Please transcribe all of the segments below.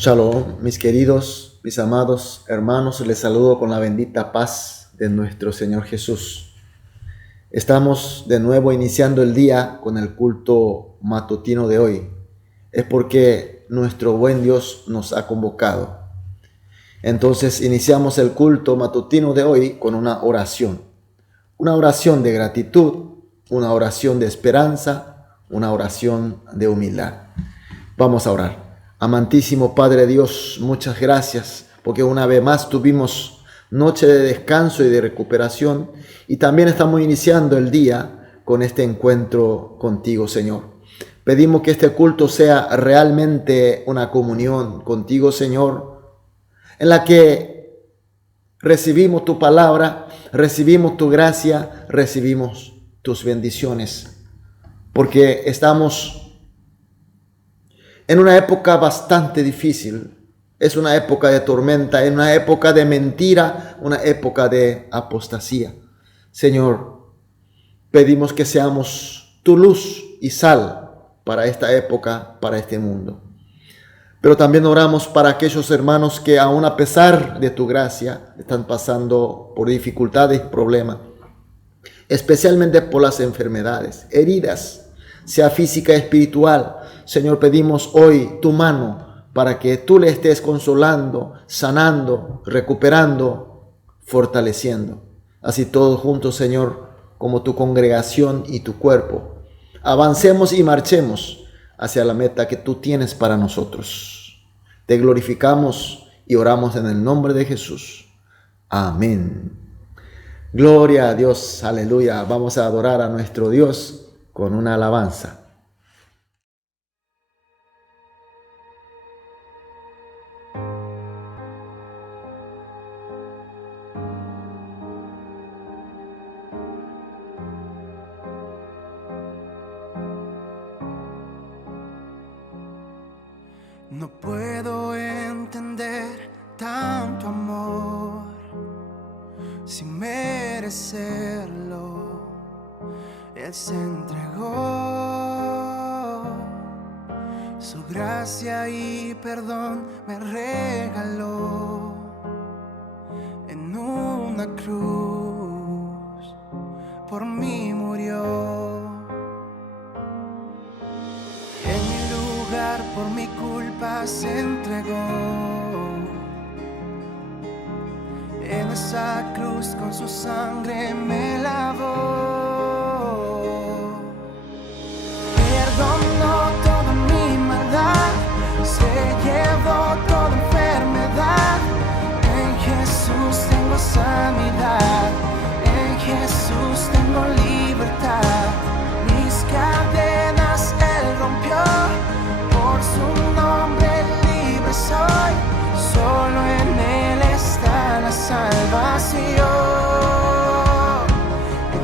Shalom, mis queridos, mis amados hermanos, les saludo con la bendita paz de nuestro Señor Jesús. Estamos de nuevo iniciando el día con el culto matutino de hoy. Es porque nuestro buen Dios nos ha convocado. Entonces iniciamos el culto matutino de hoy con una oración de gratitud, una oración de esperanza, una oración de humildad. Vamos a orar. Amantísimo Padre Dios, muchas gracias porque una vez más tuvimos noche de descanso y de recuperación y también estamos iniciando el día con este encuentro contigo, Señor. Pedimos que este culto sea realmente una comunión contigo, Señor, en la que recibimos tu palabra, recibimos tu gracia, recibimos tus bendiciones, porque estamos en una época bastante difícil. Es una época de tormenta, es una época de mentira, una época de apostasía. Señor, pedimos que seamos tu luz y sal para esta época, para este mundo. Pero también oramos para aquellos hermanos que aún a pesar de tu gracia están pasando por dificultades y problemas, especialmente por las enfermedades, heridas, sea física y espiritual. Señor, pedimos hoy tu mano para que tú le estés consolando, sanando, recuperando, fortaleciendo. Así todos juntos, Señor, como tu congregación y tu cuerpo, avancemos y marchemos hacia la meta que tú tienes para nosotros. Te glorificamos y oramos en el nombre de Jesús. Amén. Gloria a Dios, aleluya. Vamos a adorar a nuestro Dios con una alabanza. No puedo entender tanto amor sin merecerlo. Él se entregó, su gracia y perdón me regaló en una cruz, por mí murió. Por mi culpa se entregó, en esa cruz con su sangre me lavó. Perdonó toda mi maldad, se llevó toda enfermedad. En Jesús tengo sanidad, en Jesús tengo libertad. Mis cadenas Él rompió, por su nombre libre soy, solo en Él está la salvación. En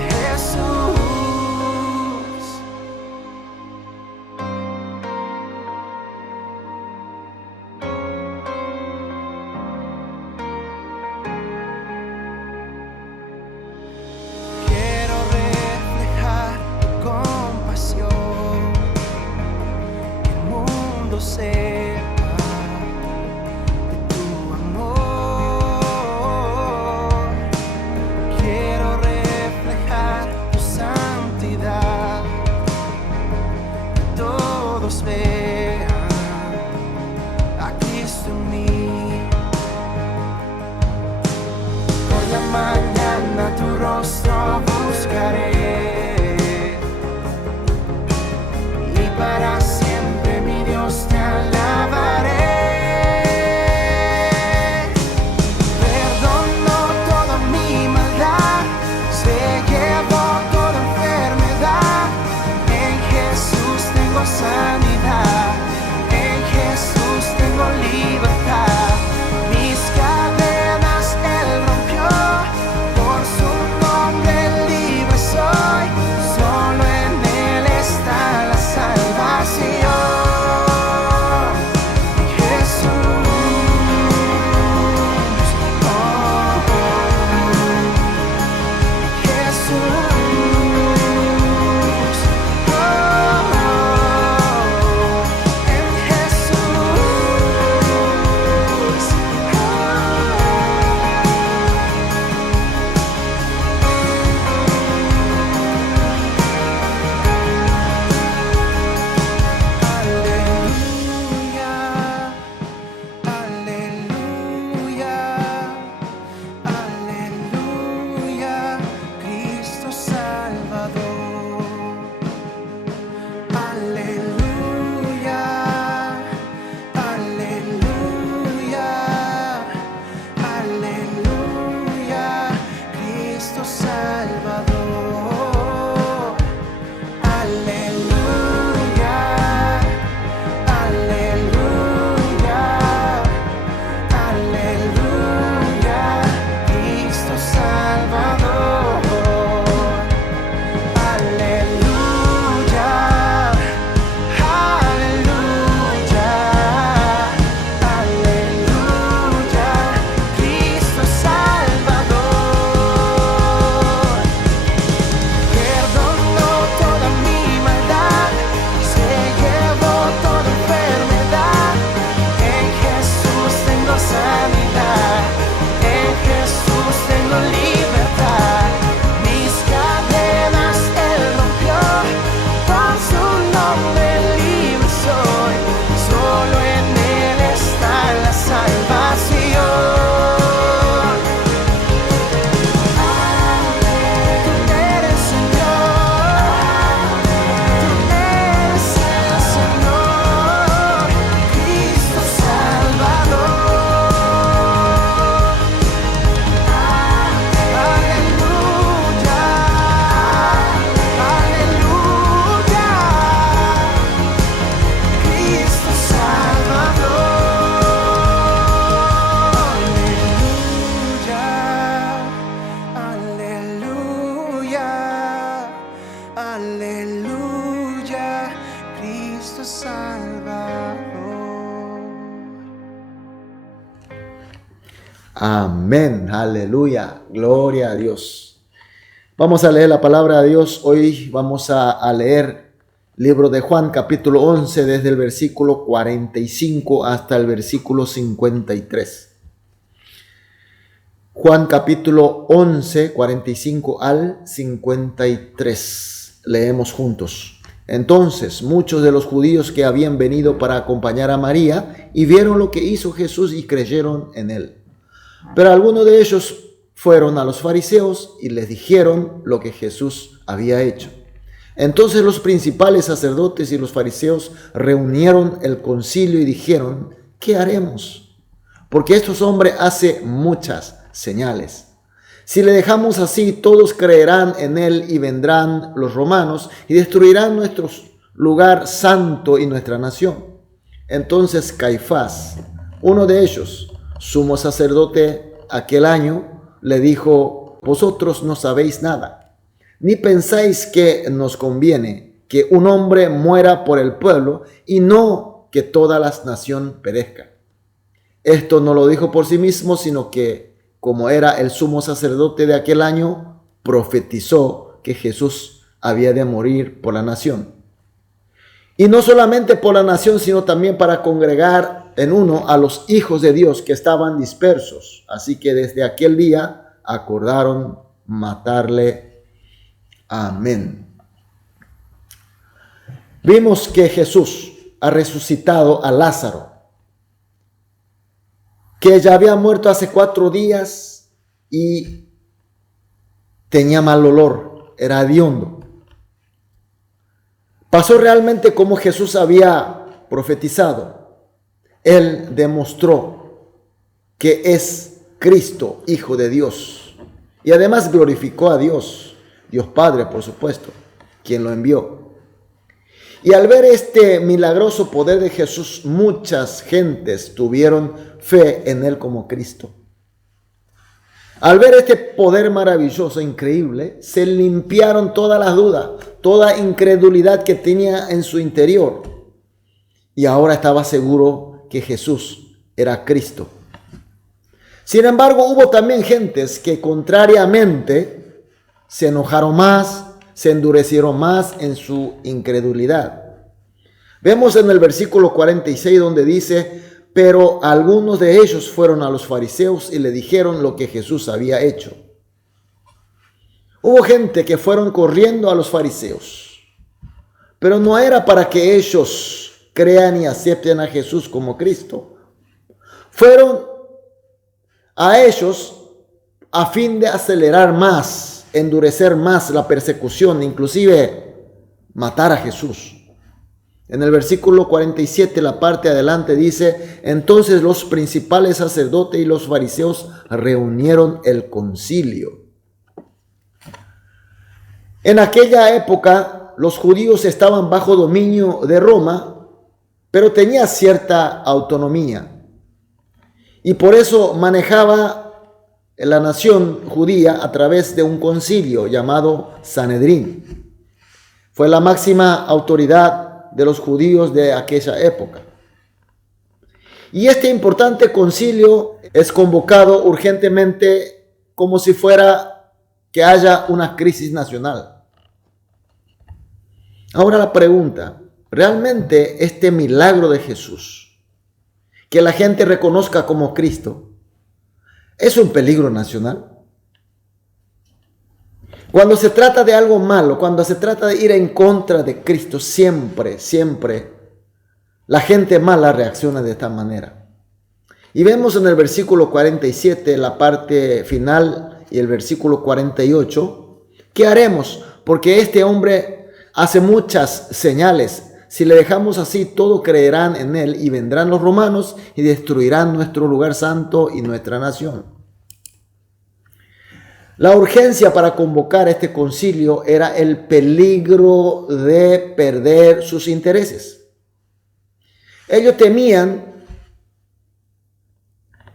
Amén, aleluya, gloria a Dios. Vamos a leer la palabra de Dios. Hoy vamos a leer libro de Juan, capítulo 11, desde el versículo 45 hasta el versículo 53. Juan capítulo 11, 45 al 53. Leemos juntos. Entonces muchos de los judíos que habían venido para acompañar a María y vieron lo que hizo Jesús y creyeron en él. Pero algunos de ellos fueron a los fariseos y les dijeron lo que Jesús había hecho. Entonces los principales sacerdotes y los fariseos reunieron el concilio y dijeron: ¿qué haremos? Porque estos hombres hacen muchas señales. Si le dejamos así, todos creerán en él y vendrán los romanos y destruirán nuestro lugar santo y nuestra nación. Entonces Caifás, uno de ellos, sumo sacerdote aquel año, le dijo: vosotros no sabéis nada, ni pensáis que nos conviene que un hombre muera por el pueblo y no que toda la nación perezca. Esto no lo dijo por sí mismo, sino que, como era el sumo sacerdote de aquel año, profetizó que Jesús había de morir por la nación. Y no solamente por la nación, sino también para congregar en uno a los hijos de Dios que estaban dispersos. Así que desde aquel día acordaron matarle. Amén. Vimos que Jesús ha resucitado a Lázaro, que ya había muerto hace 4 días y tenía mal olor, era hediondo. Pasó realmente como Jesús había profetizado. Él demostró que es Cristo, Hijo de Dios, y además glorificó a Dios, Dios Padre, por supuesto, quien lo envió. Y al ver este milagroso poder de Jesús, muchas gentes tuvieron fe en él como Cristo. Al ver este poder maravilloso, increíble, se limpiaron todas las dudas, toda incredulidad que tenía en su interior. Y ahora estaba seguro que Jesús era Cristo. Sin embargo, hubo también gentes que contrariamente se enojaron más, se endurecieron más en su incredulidad. Vemos en el versículo 46 donde dice: pero algunos de ellos fueron a los fariseos y le dijeron lo que Jesús había hecho. Hubo gente que fueron corriendo a los fariseos, pero no era para que ellos crean y acepten a Jesús como Cristo. Fueron a ellos a fin de acelerar más, endurecer más la persecución, inclusive matar a Jesús. En el versículo 47, la parte de adelante dice: entonces los principales sacerdotes y los fariseos reunieron el concilio. En aquella época los judíos estaban bajo dominio de Roma, pero tenía cierta autonomía. Y por eso manejaba la nación judía a través de un concilio llamado Sanedrín. Fue la máxima autoridad de los judíos de aquella época. Y este importante concilio es convocado urgentemente como si fuera que haya una crisis nacional. Ahora la pregunta: ¿realmente este milagro de Jesús, que la gente reconozca como Cristo, es un peligro nacional? Cuando se trata de algo malo, cuando se trata de ir en contra de Cristo, siempre la gente mala reacciona de esta manera. Y vemos en el versículo 47, la parte final, y el versículo 48, ¿qué haremos? Porque este hombre hace muchas señales. Si le dejamos así, todos creerán en él y vendrán los romanos y destruirán nuestro lugar santo y nuestra nación. La urgencia para convocar este concilio era el peligro de perder sus intereses. Ellos temían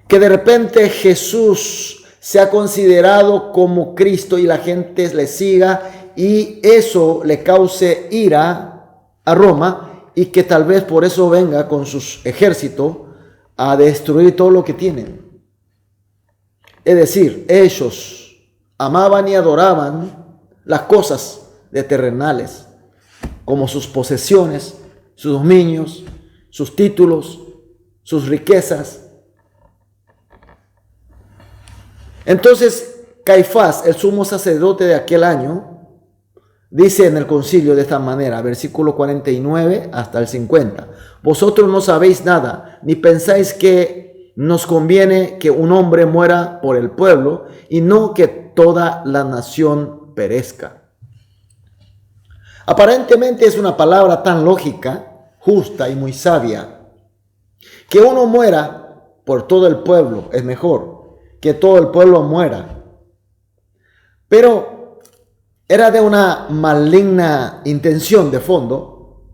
que de repente Jesús sea considerado como Cristo y la gente le siga y eso le cause ira a Roma y que tal vez por eso venga con sus ejércitos a destruir todo lo que tienen. Es decir, ellos amaban y adoraban las cosas de terrenales, como sus posesiones, sus dominios, sus títulos, sus riquezas. Entonces, Caifás, el sumo sacerdote de aquel año, dice en el concilio de esta manera, versículo 49 hasta el 50. Vosotros no sabéis nada, ni pensáis que nos conviene que un hombre muera por el pueblo y no que toda la nación perezca. Aparentemente es una palabra tan lógica, justa y muy sabia. Que uno muera por todo el pueblo es mejor que todo el pueblo muera. Pero era de una maligna intención de fondo,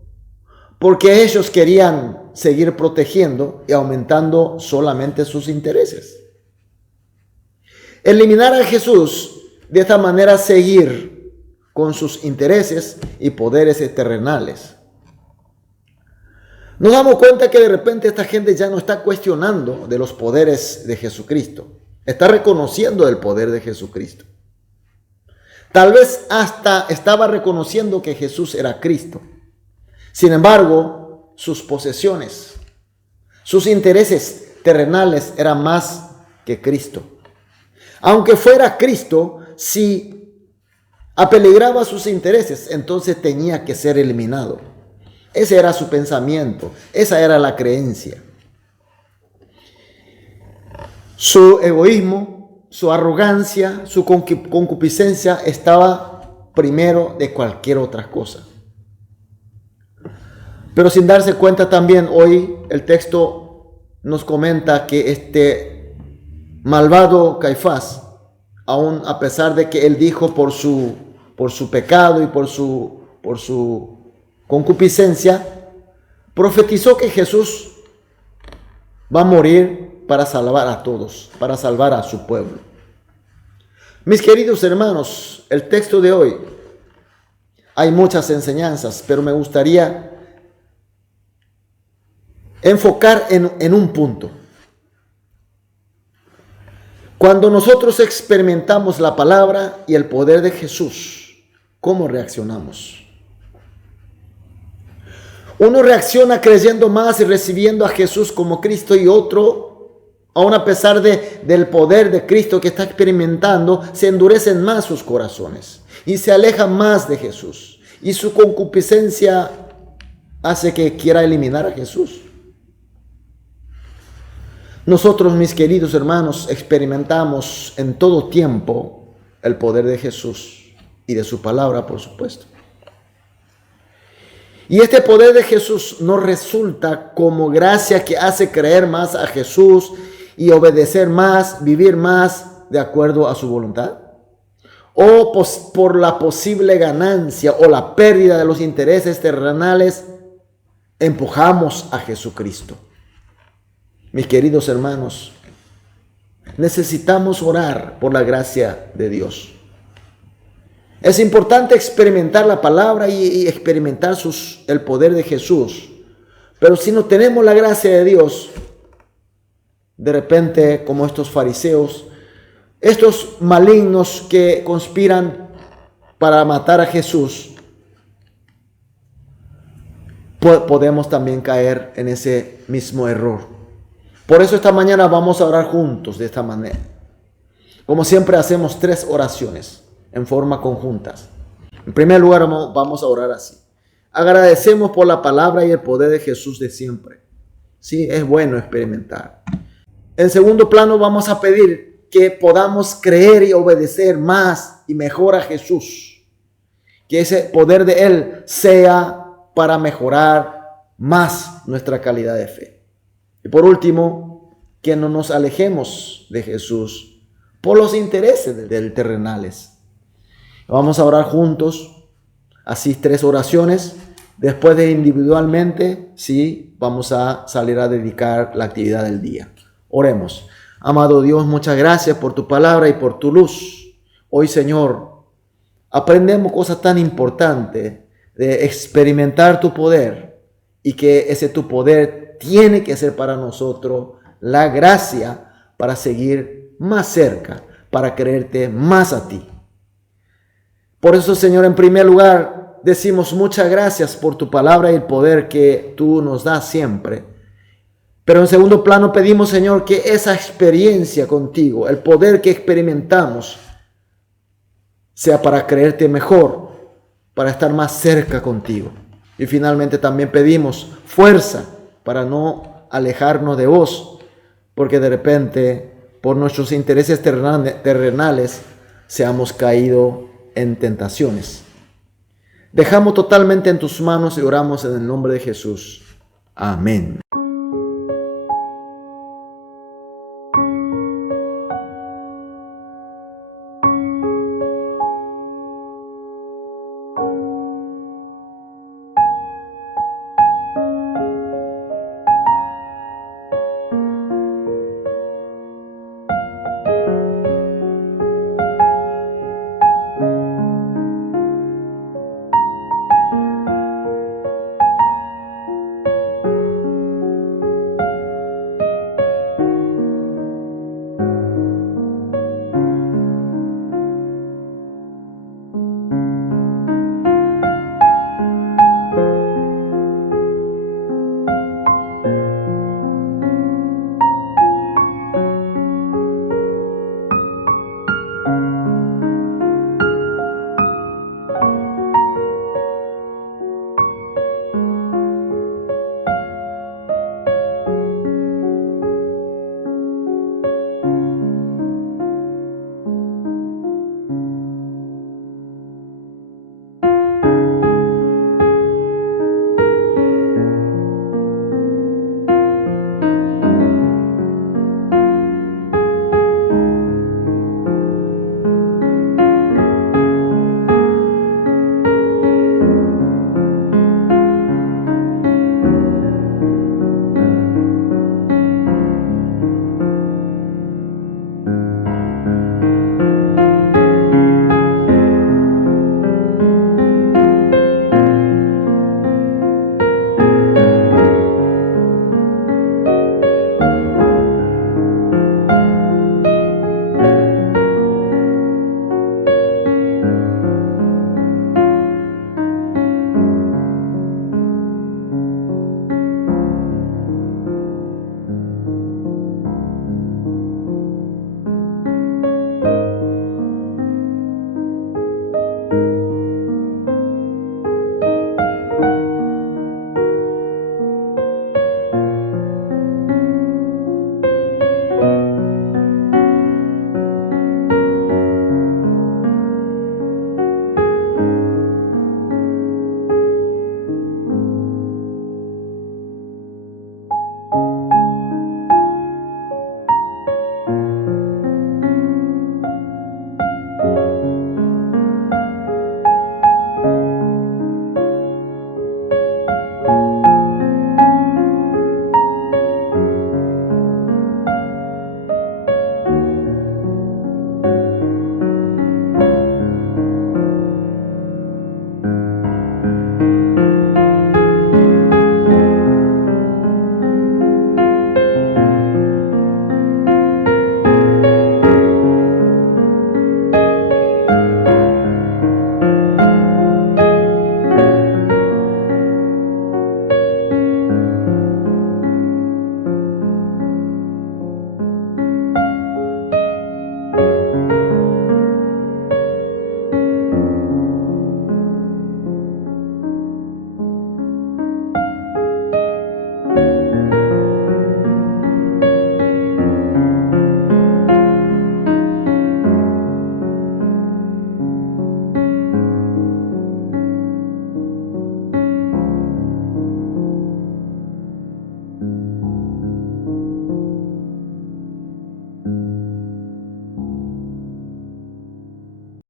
porque ellos querían seguir protegiendo y aumentando solamente sus intereses. Eliminar a Jesús, de esta manera seguir con sus intereses y poderes terrenales. Nos damos cuenta que de repente esta gente ya no está cuestionando de los poderes de Jesucristo. Está reconociendo el poder de Jesucristo. Tal vez hasta estaba reconociendo que Jesús era Cristo. Sin embargo, sus posesiones, sus intereses terrenales eran más que Cristo. Aunque fuera Cristo, si apeligraba sus intereses, entonces tenía que ser eliminado. Ese era su pensamiento, esa era la creencia. Su egoísmo, su arrogancia, su concupiscencia estaba primero de cualquier otra cosa. Pero sin darse cuenta también, hoy el texto nos comenta que este malvado Caifás, aún a pesar de que él dijo por su pecado y por su concupiscencia, profetizó que Jesús va a morir para salvar a todos, para salvar a su pueblo. Mis queridos hermanos, el texto de hoy, hay muchas enseñanzas, pero me gustaría enfocar en un punto. Cuando nosotros experimentamos la palabra y el poder de Jesús, ¿cómo reaccionamos? Uno reacciona creyendo más y recibiendo a Jesús como Cristo, y otro, aun a pesar del poder de Cristo que está experimentando, se endurecen más sus corazones y se alejan más de Jesús. Y su concupiscencia hace que quiera eliminar a Jesús. Nosotros, mis queridos hermanos, experimentamos en todo tiempo el poder de Jesús y de su palabra, por supuesto. Y este poder de Jesús nos resulta como gracia que hace creer más a Jesús y obedecer más, vivir más de acuerdo a su voluntad. O por la posible ganancia o la pérdida de los intereses terrenales, empujamos a Jesucristo. Mis queridos hermanos, necesitamos orar por la gracia de Dios. Es importante experimentar la palabra y experimentar el poder de Jesús. Pero si no tenemos la gracia de Dios, de repente, como estos fariseos, estos malignos que conspiran para matar a Jesús, podemos también caer en ese mismo error. Por eso esta mañana vamos a orar juntos de esta manera. Como siempre hacemos 3 oraciones en forma conjuntas. En primer lugar vamos a orar así. Agradecemos por la palabra y el poder de Jesús de siempre. Sí, es bueno experimentar. En segundo plano vamos a pedir que podamos creer y obedecer más y mejor a Jesús. Que ese poder de Él sea para mejorar más nuestra calidad de fe. Y por último, que no nos alejemos de Jesús por los intereses del terrenales. Vamos a orar juntos, así 3 oraciones. Después de individualmente, sí, vamos a salir a dedicar la actividad del día. Oremos. Amado Dios, muchas gracias por tu palabra y por tu luz. Hoy, Señor, aprendemos cosas tan importantes de experimentar tu poder, y que ese tu poder tiene que ser para nosotros la gracia para seguir más cerca, para creerte más a ti. Por eso, Señor, en primer lugar, decimos muchas gracias por tu palabra y el poder que tú nos das siempre. Pero en segundo plano pedimos, Señor, que esa experiencia contigo, el poder que experimentamos, sea para creerte mejor, para estar más cerca contigo. Y finalmente también pedimos fuerza para no alejarnos de vos, porque de repente, por nuestros intereses terrenales, seamos caídos en tentaciones. Dejamos totalmente en tus manos y oramos en el nombre de Jesús. Amén.